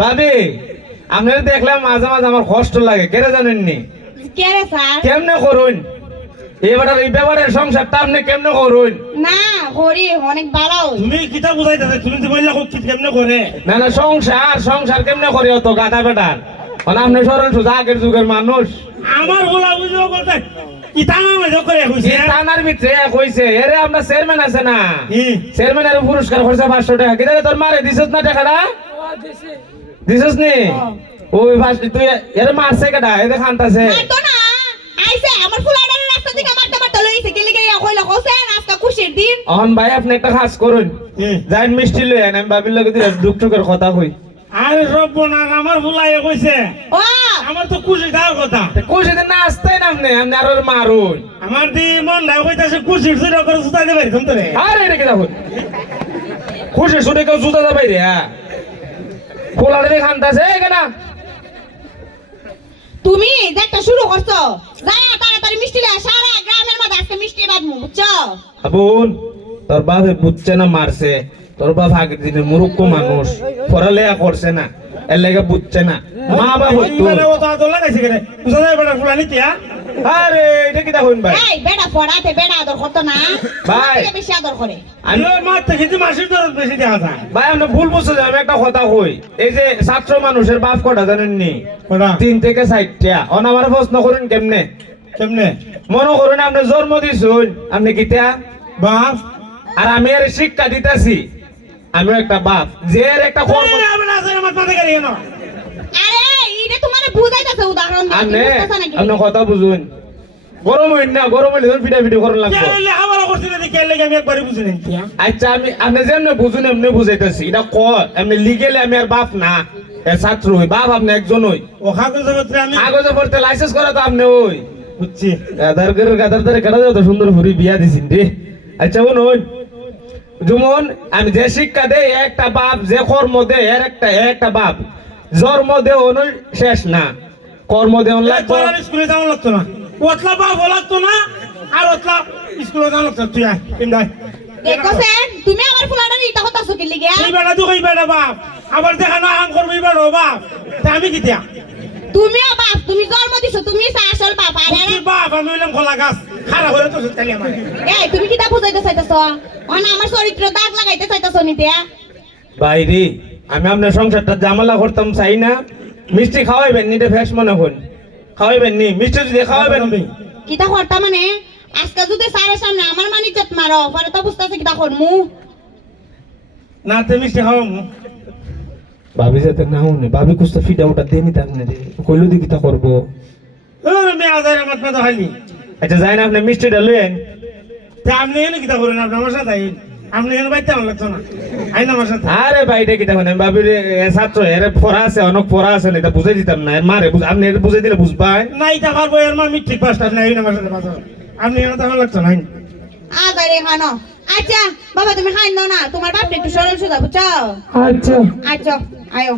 ভাবি আপনার দেখলাম মাঝে মাঝে আমার কষ্ট লাগে কেড়ে জানেননি? কেমনে করুন? এবারে এই ব্যাপারে সংসারটা আপনি কেমনে করুন? না হরি অনেক ভালো। তুমি কিতা বুঝাইতেছে? তুমি তো বললা কি কেমনে করে? না না সংসার সংসার কেমনে করি অত গাদা বেটার মানে আপনি সরল সোজা আগের যুগের মানুষ। আমার করে হি। চেয়ারম্যান এর পুরস্কার খরচা পাঁচশো টাকা। কিনা তোর মারে দিছিস না টাকাটা? দিছিস নি? ওই ফার্স্ট তুই এর মারছে কেটা এদের খান্তাছে। মারতো না। আইছে আমার ফুলাডার রাস্তা থেকে মারতে মারতে লইছে কি লিগে কইলো কইছে আজকে খুশির দিন। অহন ভাই আপনি একটা কাজ করুন। যাইন মিষ্টি লই আন আমি লগে দিলে ডুকটুকের কথা কই। আরে সব বোনার আমার ফুলাই কইছে। ও। আমার তো খুশি দেওয়ার কথা। কইছে যে না আসতেই না আপনি আপনি আর ওর মারুন। আমার দি মন না কইতাছে খুশি সুরে করে সুতা দেবে তুমি তো রে আরে এটা কি দেখুন খুশি শুনে কেউ জুতা যাবে রে দেবে খান্তাছে কেনা। তুমি দেখতে শুরু করছ। যাই তাড়াতাড়ি মিষ্টি লয়ে সারা গ্রামের মধ্যে আজকে মিষ্টি বাদমু বুঝছ? বোন তোর বাপে বুঝছে না মারছে। তোর বাপ আগের দিনে মুরুক্ষ মানুষ। পড়ালেখা করছে না এর লেগে বুঝছে না। মা বাপ হইতো। আরে এটা কি দেখুন ভাই? এই বেড়া পড়াতে বেড়া আদর করতো না। ভাই। বেশি আদর করে। আমি আমি মার থেকে যে মাসির দরদ বেশি দেখা যায়। ভাই আপনি ভুল বুঝছে আমি একটা কথা কই। এই যে ছাত্র মানুষের বাপ কটা জানেন নি তিন থেকে ষাটটা অনামার প্রশ্ন করুন কেমনে? কেমনে? মনে করুন আপনি জন্ম দিছুন আপনি কিতা? বাপ। আর আমি এর শিক্ষা দিতেছি। আমিও একটা বাপ। যে একটা কর্ম আমরা আমার মাথা কেন? আরে বুঝাইতেছে উদাহরণ দিয়ে আপনি তুমি বুঝতেছো নাকি? আপনি কথা বুঝুন। গরম হইন না গরম হইলে ফিটা ফিটি করুন লাগবে। আমার করছি না দেখে লেগে আমি একবারে বুঝি নাই। আচ্ছা আমি আপনি যেমনি বুঝুন এমনি বুঝাইতেছি। এটা ক? এমনি লিগেলে আমি আর বাপ না এ ছাত্র হই। বাপ আপনি একজন হই। ও কাগজ পত্রে আমি কাগজে পড়তে লাইসেন্স করা তো আপনি ওই বুঝছি। গাদার করে গাদার ধরে কাটা যাও তো সুন্দর ফুরি বিয়া দিছিন রে। আচ্ছা শুনুন। যেমন আমি যে শিক্ষা দেই একটা বাপ যে কর্ম দেয় এর একটা একটা বাপ। জন্ম দেহ অনু- শেষ না। কর্ম দেহ লাগবে। তোর আর স্কুলে যাওয়া লাগতো না। ওতলা বাপ লাগতো না আর ওতলা স্কুলে যাওয়া লাগতো। তুই আয় কিন দাই দেখছেন তুমি আমার হতাছো কি লিগে। এই বেটা তুই এই বেটা বাপ। আবার দেখা না আম করবি বেটা বাপ। তা আমি কি তুমিও বাপ তুমি জন্ম দিছো তুমি হচ্ছে আসল বাপ। আরে তুই বাপ আমি হইলাম খোলা গাছ। খারাপ হলে তো কালি আমার। এই তুমি কিটা বুঝাইতে চাইতেছ? অন আমার চরিত্র দাগ লাগাইতে চাইতেছ নিতে বাইরে। আমি আপনার সংসারটা জামালা করতাম চাই না। মিষ্টি খাওয়াইবেন নি ফেস মনে হন। খাওয়াইবেন নি মিষ্টি যদি খাওয়াইবেন কিটা করতা মানে? আজকে যদি সারের সামনে আমার মানি মানিজ্জত মারো পরে তো বুঝতেছে কিটা করমু না তুমি মিষ্টি খাওয়া ভাবি যাতে না হনে ভাবি কুস্তা ফিটা ওটা দেনি তাক না রে কইলো দিকে তা করব। তো আচ্ছা যাই না আপনি মিষ্টিটা লইয়েন। তা আপনি এনে কিতা করেন আপনি আমার সাথে আইন। আপনি এনে বাইতে আমার লাগতো না। আইন আমার সাথে। আরে বাইরে কি দেখুন ভাবি রে এ ছাত্র এর পড়া আছে অনেক পড়া আছে না এটা বুঝাই দিতাম না। এর মারে বুঝ- আপনি এটা বুঝাই দিলে বুঝবাই। না এটা পারব এর মা মিট্রিক পাসটা নাই আমার সাথে বাজার আপনি এনে তো আমার লাগতো না আইন। আজ আচ্ছা বাবা তুমি খাই না তোমার বাপ একটু সরল সুদা বুঝছ? আচ্ছা। আচ্ছা আয়ো।